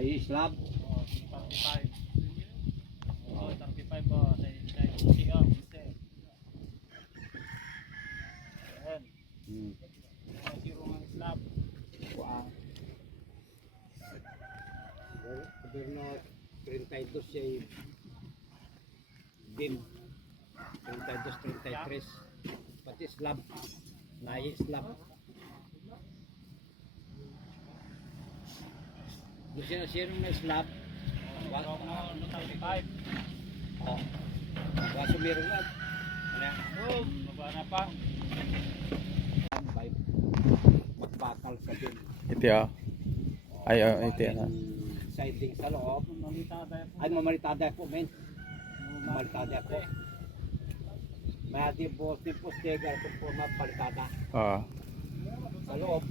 Ay slab. Oh, 35. Oh, 35 po. Sa isi oh. Ayan. Zero ng slab. Wow. Gobyerno 32 siya din. 32, 33. Pati slab. Naik slab. Gusto na siya nung may slab. Oh, 35. Oh. Waso meron nga. Ano yan? Oh, baba na pa. Magbakal sa din. Ito ya. Ay, ito ya. Siding sa loob. Ay, mamalitada po, men. Mamalitada po. May po, tipos tegar kung po mapalitada. Sa loob.